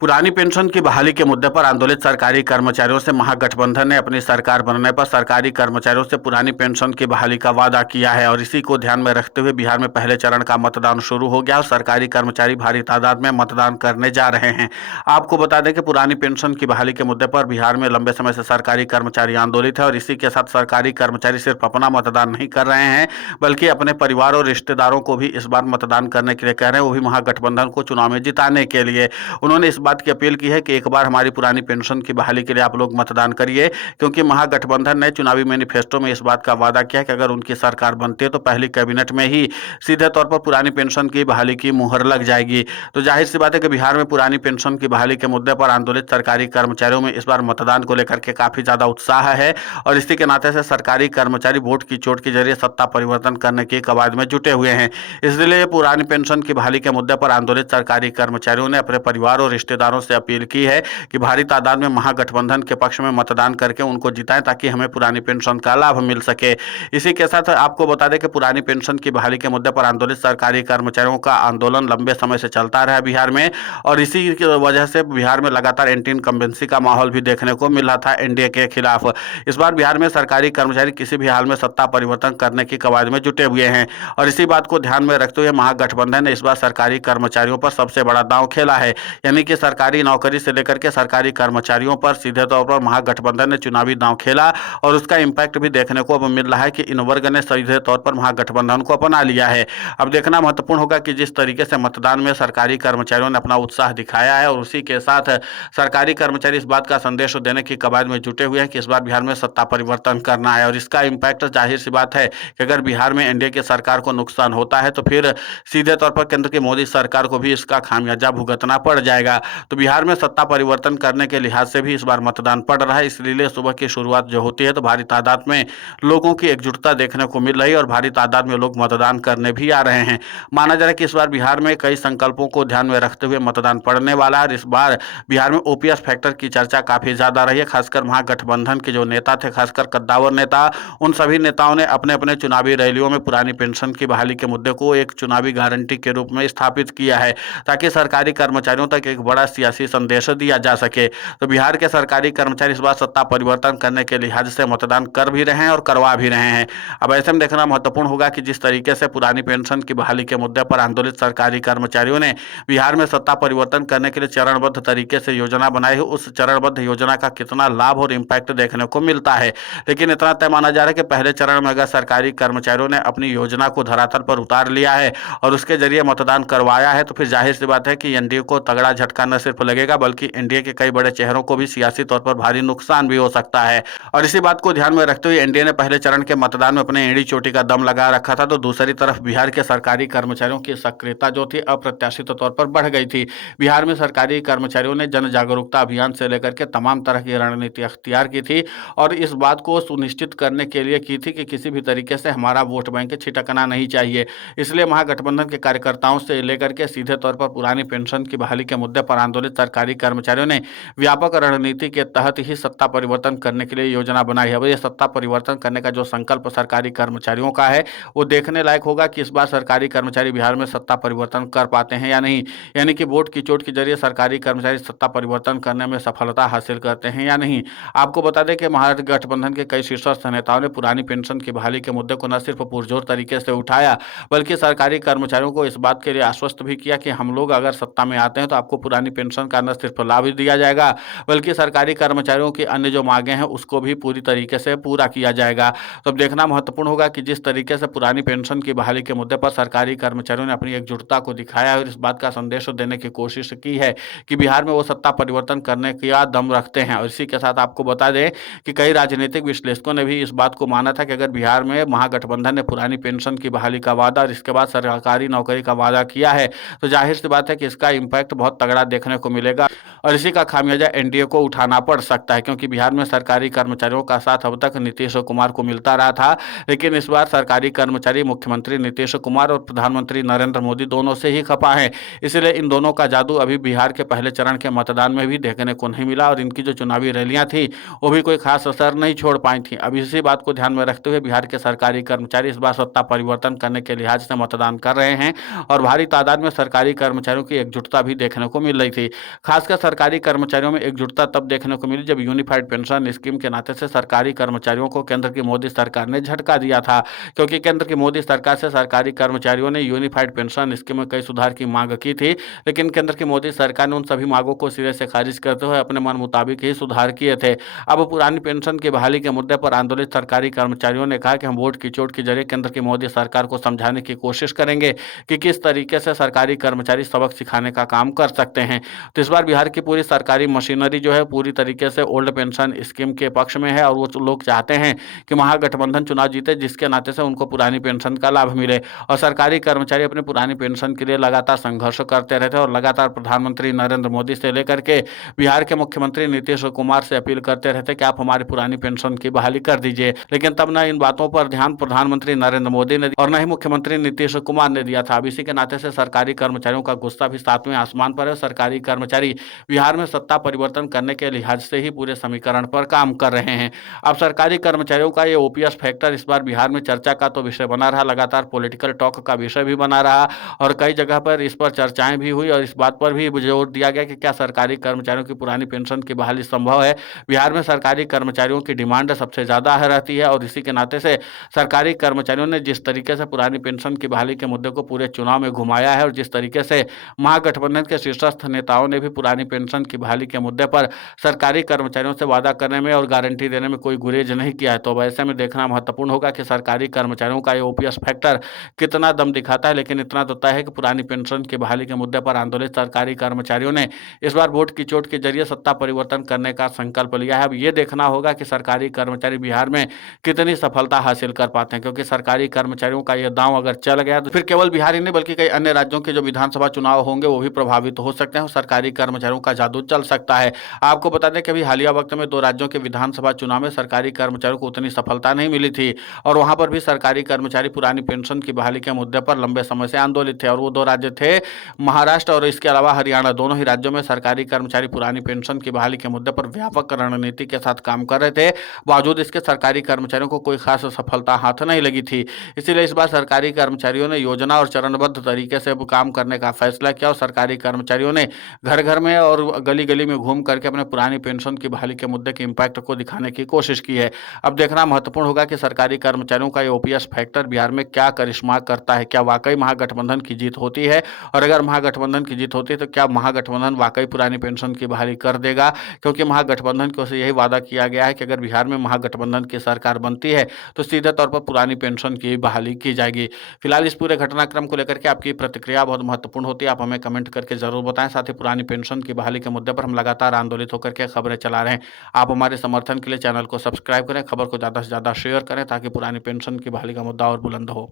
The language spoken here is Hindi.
पुरानी पेंशन की बहाली के मुद्दे पर आंदोलित सरकारी कर्मचारियों से महागठबंधन ने अपनी सरकार बनने पर सरकारी कर्मचारियों से पुरानी पेंशन की बहाली का वादा किया है और इसी को ध्यान में रखते हुए बिहार में पहले चरण का मतदान शुरू हो गया और सरकारी कर्मचारी भारी तादाद में मतदान करने जा रहे हैं। आपको बता दें कि पुरानी पेंशन की बहाली के मुद्दे पर बिहार में लंबे समय से सरकारी कर्मचारी आंदोलित है और इसी के साथ सरकारी कर्मचारी सिर्फ अपना मतदान नहीं कर रहे हैं बल्कि अपने परिवार और रिश्तेदारों को भी इस बार मतदान करने के लिए कह रहे हैं, वो भी महागठबंधन को चुनाव में जिताने के लिए। उन्होंने इस बात की अपील की है कि एक बार हमारी पुरानी पेंशन की बहाली के लिए आप लोग मतदान करिए, क्योंकि महागठबंधन ने चुनावी मैनिफेस्टो में इस बात का वादा किया कि अगर उनकी सरकार बनती है तो पहली कैबिनेट में ही सीधे तौर पर पुरानी पेंशन की बहाली की मुहर लग जाएगी। तो जाहिर सी बात है कि बिहार में पुरानी पेंशन की बहाली के मुद्दे पर आंदोलित सरकारी कर्मचारियों में इस बार मतदान को लेकर के काफी ज्यादा उत्साह है और इसी के नाते से सरकारी कर्मचारी वोट की चोट के जरिए सत्ता परिवर्तन करने की कवायद में जुटे हुए हैं। इसलिए पुरानी पेंशन की बहाली के मुद्दे पर आंदोलित सरकारी कर्मचारियों ने अपने परिवार और रिश्तेदारों से अपील की है कि भारी तादाद में महागठबंधन के पक्ष में मतदान करके उनको जिताएं ताकि हमें पुरानी पेंशन का लाभ मिल सके। इसी के साथ आपको बता दें कि पुरानी पेंशन की बहाली के मुद्दे पर आंदोलित सरकारी कर्मचारियों का आंदोलन लंबे समय से चलता रहा बिहार में और इसी की वजह से बिहार में लगातार एंटी इनकम्बेंसी का माहौल भी देखने को मिल रहा था एनडीए के खिलाफ। इस बार बिहार में सरकारी कर्मचारी किसी भी हाल में सत्ता परिवर्तन करने की कवायद में जुटे हुए हैं और इसी बात को ध्यान में रखते हुए महागठबंधन ने इस बार सरकारी कर्मचारियों पर सबसे बड़ा दांव खेला है, यानी कि सरकारी नौकरी से लेकर के सरकारी कर्मचारियों पर सीधे तौर पर महागठबंधन ने चुनावी दांव खेला और उसका इंपैक्ट भी देखने को अब मिल रहा है कि इन वर्ग ने सीधे तौर पर महागठबंधन को अपना लिया है। अब देखना महत्वपूर्ण होगा कि जिस तरीके से मतदान में सरकारी कर्मचारियों ने अपना उत्साह दिखाया है और उसी के साथ सरकारी कर्मचारी इस बात का संदेश देने की कवायद में जुटे हुए हैं कि इस बार बिहार में सत्ता परिवर्तन करना है और इसका इंपैक्ट जाहिर सी बात है कि अगर बिहार में एनडीए की सरकार को नुकसान होता है तो फिर सीधे तौर पर केंद्र की मोदी सरकार को भी इसका खामियाजा भुगतना पड़ जाएगा। तो बिहार में सत्ता परिवर्तन करने के लिहाज से भी इस बार मतदान पड़ रहा है, इसलिए सुबह की शुरुआत जो होती है तो भारी तादाद में लोगों की एकजुटता देखने को मिल रही है और भारी तादाद में लोग मतदान करने भी आ रहे हैं। माना जा रहा है कि इस बार बिहार में कई संकल्पों को ध्यान में रखते हुए मतदान पड़ने वाला है और इस बार बिहार में ओपीएस फैक्टर की चर्चा काफी ज्यादा रही है। खासकर महागठबंधन के जो नेता थे, खासकर कद्दावर नेता, उन सभी नेताओं ने अपने अपने चुनावी रैलियों में पुरानी पेंशन की बहाली के मुद्दे को एक चुनावी गारंटी के रूप में स्थापित किया है ताकि सरकारी कर्मचारियों तक एक बड़ा सियासी संदेश दिया जा सके। तो बिहार के सरकारी कर्मचारी इस बार सत्ता परिवर्तन करने के लिहाज से मतदान कर भी रहे हैं और करवा भी रहे हैं। अब ऐसे में देखना महत्वपूर्ण होगा कि जिस तरीके से पुरानी पेंशन की बहाली के मुद्दे पर आंदोलित सरकारी कर्मचारियों ने बिहार में सत्ता परिवर्तन करने के लिए चरणबद्ध तरीके से योजना बनाई है, उस चरणबद्ध योजना का कितना लाभ और इम्पैक्ट देखने को मिलता है। लेकिन इतना तय माना जा रहा है कि पहले चरण में अगर सरकारी कर्मचारियों ने अपनी योजना को धरातल पर उतार लिया है और उसके जरिए मतदान करवाया है तो फिर जाहिर सी बात है कि एनडीए को तगड़ा झटका न सिर्फ लगेगा बल्कि एनडीए के कई बड़े चेहरों को भी सियासी तौर पर भारी नुकसान भी हो सकता है। और इसी बात को ध्यान में रखते हुए एनडीए ने पहले चरण के मतदान में अपने एड़ी चोटी का दम लगा रखा था, तो दूसरी तरफ बिहार के सरकारी कर्मचारियों की सक्रियता जो थी अप्रत्याशित तौर पर बढ़ गई थी। बिहार में सरकारी कर्मचारियों ने जन जागरूकता अभियान से लेकर के तमाम तरह की रणनीति अख्तियार की थी और इस बात को सुनिश्चित करने के लिए की थी कि किसी भी तरीके से हमारा वोट बैंक छिटकना नहीं चाहिए। इसलिए महागठबंधन के कार्यकर्ताओं से लेकर के सीधे तौर पर पुरानी पेंशन की बहाली के मुद्दे पर आंदोलित सरकारी कर्मचारियों ने व्यापक रणनीति के तहत ही सत्ता परिवर्तन करने के लिए योजना बनाई है। ये सत्ता परिवर्तन करने का जो संकल्प सरकारी कर्मचारियों का है वो देखने लायक होगा कि इस बार सरकारी कर्मचारी बिहार में सत्ता परिवर्तन कर पाते हैं या नहीं, यानी कि वोट की चोट के जरिए सरकारी कर्मचारी सत्ता परिवर्तन करने में सफलता हासिल करते हैं या नहीं। आपको बता दें कि महागठबंधन के कई शीर्षस्थ नेताओं ने पुरानी पेंशन की बहाली के मुद्दे को न सिर्फ पुरजोर तरीके से उठाया बल्कि सरकारी कर्मचारियों को इस बात के लिए आश्वस्त भी किया कि हम लोग अगर सत्ता में आते हैं तो आपको पुरानी पेंशन का न सिर्फ लाभ ही दिया जाएगा बल्कि सरकारी कर्मचारियों की अन्य जो मांगे हैं उसको भी पूरी तरीके से पूरा किया जाएगा। तो अब देखना महत्वपूर्ण होगा कि जिस तरीके से पुरानी पेंशन की बहाली के मुद्दे पर सरकारी कर्मचारियों ने अपनी एकजुटता को दिखाया है और इस बात का संदेश देने की कोशिश की है कि बिहार में वो सत्ता परिवर्तन करने का दम रखते हैं। और इसी के साथ आपको बता दें कि कई राजनीतिक विश्लेषकों ने भी इस बात को माना था कि अगर बिहार में महागठबंधन ने पुरानी पेंशन की बहाली का वादा और इसके बाद सरकारी नौकरी का वादा किया है तो जाहिर सी बात है कि इसका इम्पैक्ट बहुत तगड़ा देखने को मिलेगा और इसी का खामियाजा एनडीए को उठाना पड़ सकता है, क्योंकि बिहार में सरकारी कर्मचारियों का साथ अब तक नीतीश कुमार को मिलता रहा था, लेकिन इस बार सरकारी कर्मचारी मुख्यमंत्री नीतीश कुमार और प्रधानमंत्री नरेंद्र मोदी दोनों से ही खपा है। इसलिए इन दोनों का जादू अभी बिहार के पहले चरण के मतदान में भी देखने को नहीं मिला और इनकी जो चुनावी रैलियां थी वो भी कोई खास असर नहीं छोड़ पाई थी। अब इसी बात को ध्यान में रखते हुए बिहार के सरकारी कर्मचारी इस बार सत्ता परिवर्तन करने के लिहाज से मतदान कर रहे हैं और भारी तादाद में सरकारी कर्मचारियों की एकजुटता भी देखने को मिल रही थी। खासकर सरकारी कर्मचारियों में एकजुटता तब देखने को मिली जब यूनिफाइड पेंशन स्कीम के नाते से सरकारी कर्मचारियों को केंद्र की मोदी सरकार ने झटका दिया था, क्योंकि केंद्र की मोदी सरकार से सरकारी कर्मचारियों ने यूनिफाइड पेंशन स्कीम में कई सुधार की मांग की थी, लेकिन केंद्र की मोदी सरकार ने उन सभी मांगों को सिरे से खारिज करते हुए अपने मन मुताबिक ही सुधार किए थे। अब पुरानी पेंशन की बहाली के मुद्दे पर आंदोलित सरकारी कर्मचारियों ने कहा कि हम वोट की चोट के जरिए केंद्र की मोदी सरकार को समझाने की कोशिश करेंगे कि किस तरीके से सरकारी कर्मचारी सबक सिखाने का काम कर सकते हैं। तो इस बार बिहार की पूरी सरकारी मशीनरी जो है पूरी तरीके से ओल्ड पेंशन स्कीम के पक्ष में है और वो लोग चाहते हैं कि महागठबंधन चुनाव जीते, जिसके नाते से उनको पुरानी पेंशन का लाभ मिले। और सरकारी कर्मचारी अपनी पुरानी पेंशन के लिए लगातार संघर्ष करते रहते और लगातार प्रधानमंत्री नरेंद्र मोदी से लेकर के बिहार के मुख्यमंत्री नीतीश कुमार से अपील करते रहते कि आप हमारी पुरानी पेंशन की बहाली कर दीजिए, लेकिन तब न इन बातों पर ध्यान प्रधानमंत्री नरेंद्र मोदी ने और न ही मुख्यमंत्री नीतीश कुमार ने दिया था। अब इसी के नाते से सरकारी कर्मचारियों का गुस्सा भी सातवें आसमान पर है। सरकारी कर्मचारी बिहार में सत्ता परिवर्तन करने के लिहाज से ही पूरे समीकरण पर काम कर रहे हैं। अब सरकारी कर्मचारियों का ये ओपीएस फैक्टर इस बार बिहार में चर्चा का तो विषय बना रहा, लगातार पॉलिटिकल टॉक का विषय भी बना रहा और कई जगह पर इस पर चर्चाएं भी हुई और इस बात पर भी जोर दिया गया कि क्या सरकारी कर्मचारियों की पुरानी पेंशन की बहाली संभव है। बिहार में सरकारी कर्मचारियों की डिमांड सबसे ज्यादा रहती है और इसी के नाते से सरकारी कर्मचारियों ने जिस तरीके से पुरानी पेंशन की बहाली के मुद्दे को पूरे चुनाव में घुमाया है और जिस तरीके से महागठबंधन के शीर्षस्थ नेताओं ने भी पुरानी पेंशन की बहाली के मुद्दे पर सरकारी कर्मचारियों से वादा करने में और गारंटी देने में कोई गुरेज नहीं किया है, तो ऐसे में देखना महत्वपूर्ण होगा कि सरकारी कर्मचारियों का ये ओपीएस फैक्टर कितना दम दिखाता है। लेकिन इतना तो तय है कि पुरानी पेंशन की बहाली के मुद्दे पर आंदोलित सरकारी कर्मचारियों ने इस बार वोट की चोट के जरिए सत्ता परिवर्तन करने का संकल्प लिया है। अब ये देखना होगा कि सरकारी कर्मचारी बिहार में कितनी सफलता हासिल कर पाते हैं, क्योंकि सरकारी कर्मचारियों का यह दांव अगर चल गया तो फिर केवल बिहार ही नहीं बल्कि कई अन्य राज्यों के जो विधानसभा चुनाव होंगे वो भी प्रभावित हो सकते हैं और सरकारी कर्मचारियों का जादू चल सकता है। आपको बता दें कि अभी हालिया वक्त में 2 राज्यों के विधानसभा चुनाव में सरकारी कर्मचारियों को उतनी सफलता नहीं मिली थी और वहां पर भी सरकारी कर्मचारी पुरानी पेंशन की बहाली के मुद्दे पर लंबे समय से आंदोलित थे और वो 2 राज्य थे महाराष्ट्र और इसके अलावा हरियाणा। दोनों ही राज्यों में सरकारी कर्मचारी पुरानी पेंशन की बहाली के मुद्दे पर व्यापक रणनीति के साथ काम कर रहे थे, बावजूद इसके सरकारी कर्मचारियों को कोई खास सफलता हाथ नहीं लगी थी। इसीलिए इस बार सरकारी कर्मचारियों ने योजना और चरणबद्ध तरीके से काम करने का फैसला किया और सरकारी कर्मचारियों ने घर घर में और गली गली में घूम करके अपने पुरानी पेंशन की बहाली के मुद्दे के इम्पैक्ट को दिखाने की कोशिश की है। अब देखना महत्वपूर्ण होगा कि सरकारी कर्मचारियों का ये ओपीएस फैक्टर बिहार में क्या करिश्मा करता है, क्या वाकई महागठबंधन की जीत होती है और अगर महागठबंधन की जीत होती है तो क्या महागठबंधन वाकई पुरानी पेंशन की बहाली कर देगा, क्योंकि महागठबंधन की ओर से यही वादा किया गया है कि अगर बिहार में महागठबंधन की सरकार बनती है तो सीधे तौर पर पुरानी पेंशन की बहाली की जाएगी। फिलहाल इस पूरे घटनाक्रम को लेकर के आपकी प्रतिक्रिया बहुत महत्वपूर्ण होती है, आप हमें कमेंट करके जरूर बताएं। साथ ही पुरानी पेंशन की बहाली के मुद्दे पर हम लगातार आंदोलित होकर के खबरें चला रहे हैं। आप हमारे समर्थन के लिए चैनल को सब्सक्राइब करें, खबर को ज़्यादा से ज़्यादा शेयर करें ताकि पुरानी पेंशन की बहाली का मुद्दा और बुलंद हो।